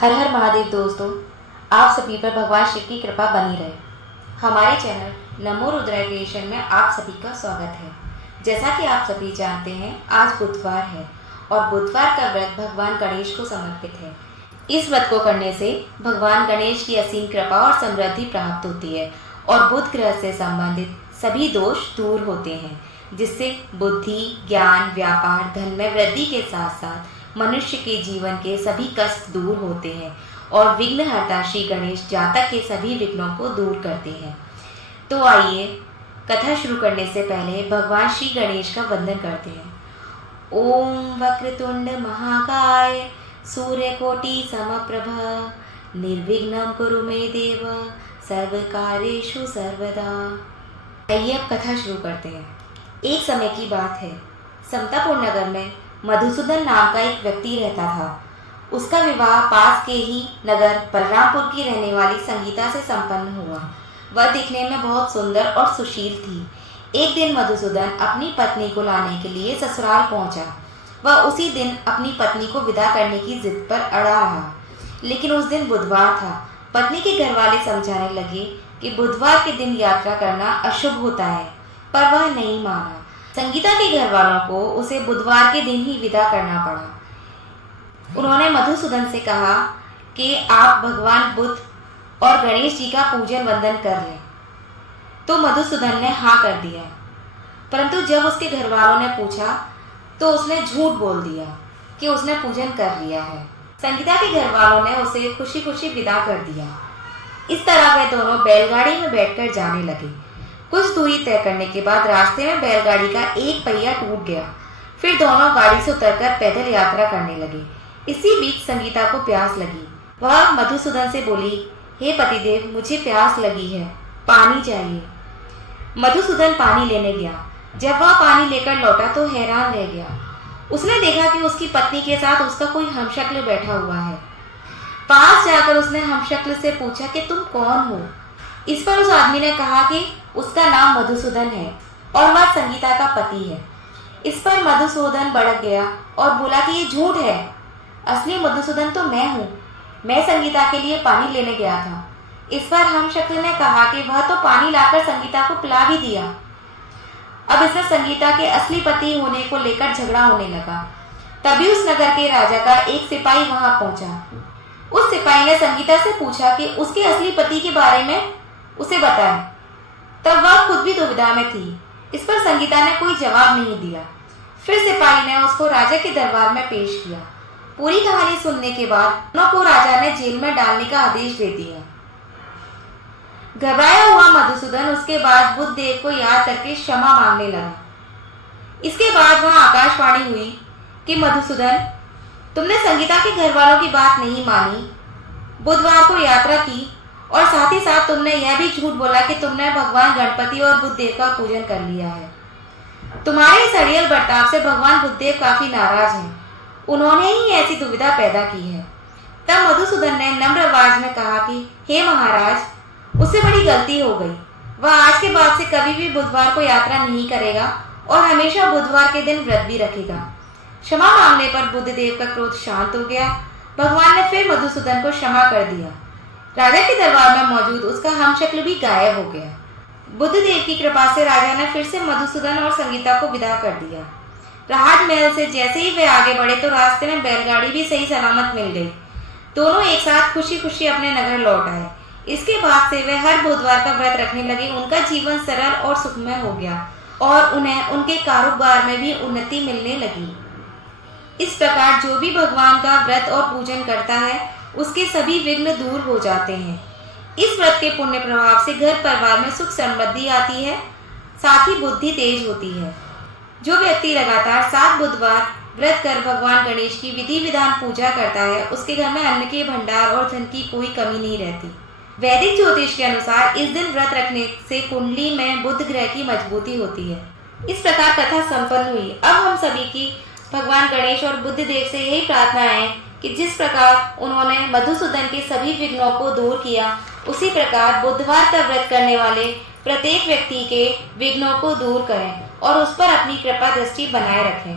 हर हर महादेव दोस्तों, आप सभी पर भगवान शिव की कृपा बनी रहे। हमारे चैनल नमो रुद्राय क्रिएशन में आप सभी का स्वागत है। जैसा कि आप सभी जानते हैं, आज बुधवार है और बुधवार का व्रत भगवान गणेश को समर्पित है। इस व्रत को करने से भगवान गणेश की असीम कृपा और समृद्धि प्राप्त होती है और बुध ग्रह से संबंधित सभी दोष दूर होते हैं, जिससे बुद्धि, ज्ञान, व्यापार, धन में वृद्धि के साथ साथ मनुष्य के जीवन के सभी कष्ट दूर होते हैं और विघ्नहर्ता श्री गणेश जातक के सभी विघ्नों को दूर करते हैं। तो आइए कथा शुरू करने से पहले भगवान श्री गणेश का वंदन करते हैं। ओम वक्रतुंड महाकाय सूर्यकोटि समप्रभ निर्विघ्नं कुरु मे देव सर्वकार्येषु सर्वदा। आइए अब कथा शुरू करते हैं। एक समय की बात है, समतापुर नगर में मधुसूदन नाम का एक व्यक्ति रहता था। उसका विवाह पास के ही नगर बलरामपुर की रहने वाली संगीता से संपन्न हुआ। वह दिखने में बहुत सुंदर और सुशील थी। एक दिन मधुसूदन अपनी पत्नी को लाने के लिए ससुराल पहुंचा। वह उसी दिन अपनी पत्नी को विदा करने की जिद पर अड़ा रहा, लेकिन उस दिन बुधवार था। पत्नी के घर वाले समझाने लगे कि बुधवार के दिन यात्रा करना अशुभ होता है, पर वह नहीं माना। संगीता के घर वालों को उसे बुधवार के दिन ही विदा करना पड़ा। उन्होंने मधुसूदन से कहा कि आप भगवान बुध और गणेश जी का पूजन वंदन कर लें। तो मधुसूदन ने हाँ कर दिया, परंतु जब उसके घर वालों ने पूछा तो उसने झूठ बोल दिया कि उसने पूजन कर लिया है। संगीता के घर वालों ने उसे खुशी खुशी विदा कर दिया। इस तरह वे दोनों बैलगाड़ी में बैठकर जाने लगे। कुछ दूरी तय करने के बाद रास्ते में बैलगाड़ी का एक पहिया टूट गया। फिर दोनों गाड़ी से उतरकर पैदल यात्रा करने लगे। इसी बीच संगीता को प्यास लगी। वह मधुसूदन से बोली, हे पतिदेव, मुझे प्यास लगी है, पानी चाहिए। मधुसूदन पानी लेने गया। जब वह पानी लेकर लौटा तो हैरान रह गया। उसने देखा कि उसकी पत्नी के साथ उसका कोई हमशक्ल बैठा हुआ है। पास जाकर उसने हमशक्ल से पूछा कि तुम कौन हो। इस पर उस आदमी ने कहा कि उसका नाम मधुसूदन है और वह संगीता का पति है। इस पर मधुसूदन भड़क गया और बोला कि ये झूठ है, असली मधुसूदन तो मैं हूँ। मैं संगीता के लिए पानी लेने गया था। इस पर हमशक्ल ने कहा कि वह तो पानी लाकर संगीता को पिला भी दिया। अब इससे संगीता के असली पति होने को लेकर झगड़ा होने लगा। तभी उस नगर के राजा का एक सिपाही वहां पहुंचा। उस सिपाही ने संगीता से पूछा कि उसके असली पति के बारे में उसे बताए। तब वह खुद भी दुविधा में थी। इस पर संगीता ने कोई जवाब नहीं दिया। फिर सिपाही ने उसको राजा के दरबार में पेश किया। पूरी कहानी सुनने के बाद दोनों को राजा ने जेल में डालने का आदेश दे दिया। घबराया हुआ मधुसूदन उसके बाद बुध देव को याद करके क्षमा मांगने लगा। इसके बाद वहां आकाशवाणी हुई कि मधुसूदन, तुमने संगीता के घर वालों की बात नहीं मानी, बुधवार को यात्रा की और साथ ही साथ तुमने यह भी झूठ बोला कि तुमने भगवान गणपति और बुधदेव का पूजन कर लिया है। तुम्हारे इस अड़ियल बर्ताव से भगवान बुधदेव काफी नाराज हैं। उन्होंने ही ऐसी दुविधा पैदा की है। तब मधुसूदन ने नम्र आवाज में कहा कि हे महाराज, उससे बड़ी गलती हो गई। वह आज के बाद से कभी भी बुधवार को यात्रा नहीं करेगा और हमेशा बुधवार के दिन व्रत भी रखेगा। क्षमा मांगने पर बुधदेव का क्रोध शांत हो गया। भगवान ने फिर मधुसूदन को क्षमा कर दिया। राजा के दरबार में मौजूद उसका हमशक्ल भी गायब हो गया। बुधदेव की कृपा से राजा ने फिर से मधुसूदन और संगीता को विदा कर दिया। राहत महल से जैसे ही वे आगे बढ़े तो रास्ते में बैलगाड़ी भी सही सलामत मिल गई। दोनों एक साथ खुशी खुशी अपने नगर लौट आए। इसके बाद से वे हर बुधवार का व्रत रखने लगे। उनका जीवन सरल और सुखमय हो गया और उन्हें उनके कारोबार में भी उन्नति मिलने लगी। इस प्रकार जो भी भगवान का व्रत और पूजन करता है, उसके सभी विघ्न दूर हो जाते हैं। इस व्रत के पुण्य प्रभाव से घर परिवार में सुख समृद्धि आती है, साथ ही बुद्धि तेज होती है। जो व्यक्ति लगातार 7 बुधवार व्रत कर भगवान गणेश की विधि विधान पूजा करता है, उसके घर में अन्न के भंडार और धन की कोई कमी नहीं रहती। वैदिक ज्योतिष के अनुसार इस दिन व्रत रखने से कुंडली में बुध ग्रह की मजबूती होती है। इस प्रकार कथा संपन्न हुई। अब हम सभी की भगवान गणेश और बुद्धदेव से यही प्रार्थना है कि जिस प्रकार उन्होंने मधुसूदन के सभी विघ्नों को दूर किया, उसी प्रकार बुधवार का व्रत करने वाले प्रत्येक व्यक्ति के विघ्नों को दूर करें और उस पर अपनी कृपा दृष्टि बनाए रखें।